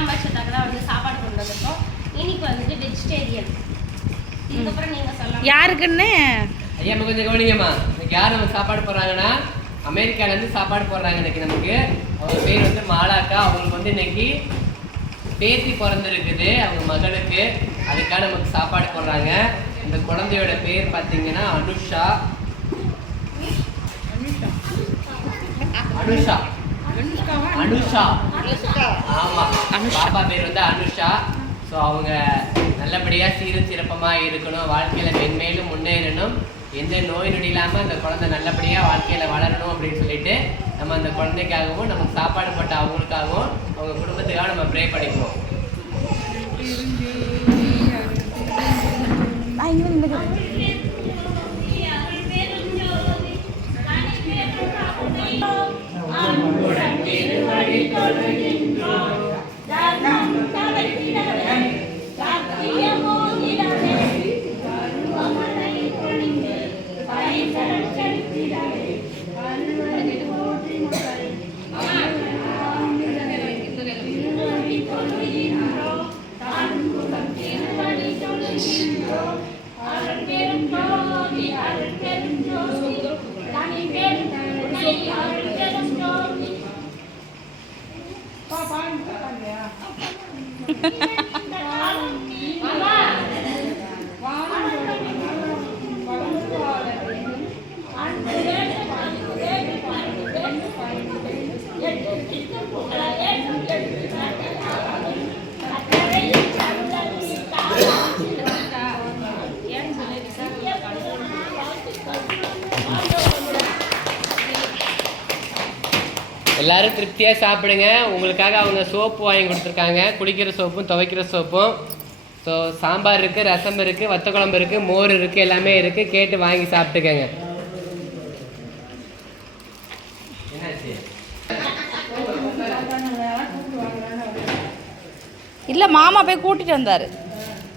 ஏழாம் வருஷத்துக்கு தான் வந்து சாப்பாடு கொண்டு வந்திருக்கோம். இன்னைக்கு வந்துட்டு வெஜிடேரியன் இதுக்கப்புறம் நீங்க சொல்லலாம். யாருக்குன்னு? ஐயா நம்ம கொஞ்சம் கவனிங்கம்மா. இன்னைக்கு யார் நம்ம சாப்பாடு போடுறாங்கன்னா அமெரிக்கால இருந்து சாப்பாடு போடுறாங்க இன்னைக்கு நமக்கு. அவங்க பேர் வந்து மாலாக்கா. அவங்களுக்கு வந்து இன்னைக்கு பேத்தி பிறந்திருக்குது அவங்க மகளுக்கு. அதுக்காக நமக்கு சாப்பாடு போடுறாங்க. இந்த குழந்தையோட பேர் பார்த்தீங்கன்னா அனுஷா. அனுஷா. அனுஷா. ஆமா. அனுஷா. பாப்பா பேர் வந்து அனுஷா. ஸோ அவங்க நல்லபடியா சீரும் சிறப்பமா இருக்கணும். வாழ்க்கையில மென்மேலும் முன்னேறணும். எந்த நோய் நொடி இல்லாம அந்த குழந்தை நல்லபடியா வாழ்க்கையில வளரணும் அப்படின்னு சொல்லிட்டு நம்ம அந்த குழந்தைக்காகவும் நமக்கு சாப்பாடு போட்ட அவங்களுக்காகவும் அவங்க குடும்பத்துக்காக நம்ம ப்ரே பண்ணிக்குவோம். நான் இங்கே அன்புடன் திருவடி தொழுகின்றோம். தர்மம் தலைக்கு நின்னுக்கிறேன். எல்லாரும் திருப்தியாக சாப்பிடுங்க. உங்களுக்காக அவங்க சோப்பு வாங்கி கொடுத்துருக்காங்க. குளிக்கிற சோப்பும் துவைக்கிற சோப்பும். ஸோ சாம்பார் இருக்குது ரசம் இருக்குது வத்த குழம்பு இருக்கு மோர் இருக்குது எல்லாமே இருக்குது கேட்டு வாங்கி சாப்பிட்டுக்கங்க. இல்லை மாமா போய் கூட்டிட்டு வந்தார்.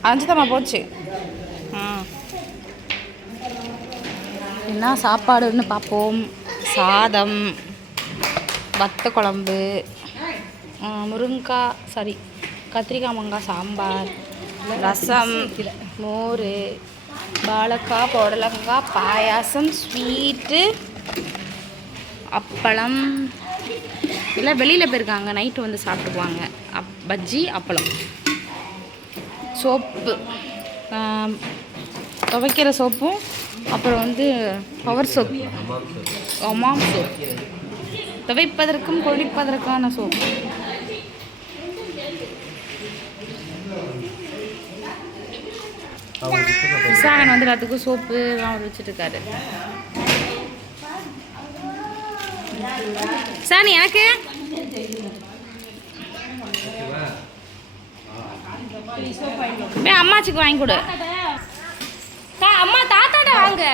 அஞ்சுதாம்மா போச்சு. என்ன சாப்பாடுன்னு பார்ப்போம் சாதம். வத்த குழம்பு ஆ, முருங்கைக்காய் சாரி கத்திரிக்காய் மாங்காய் சாம்பார் ரசம். மோர் வாழைக்காய் புடலங்காய் பாயாசம் ஸ்வீட்டு அப்பளம். எல்லாம் வெளியில் போயிருக்காங்க. நைட்டு வந்து சாப்பிட்டுக்குவாங்க. அப் பஜ்ஜி அப்பளம். சோப்பு. துவைக்கிற சோப்பும் அப்புறம் வந்து பவர் சோப் ஒமாம் சோப் துவைப்பதற்கும் குளிப்பதற்கான சோப் விசாகன் வந்து எல்லாத்துக்கும் சோப்பு எல்லாம் அவர் வச்சுட்டு இருக்காரு. சாணி எனக்கு? அம்மாச்சிக்கு வாங்கி கொடு. அம்மா தாத்தாட்ட வாங்க.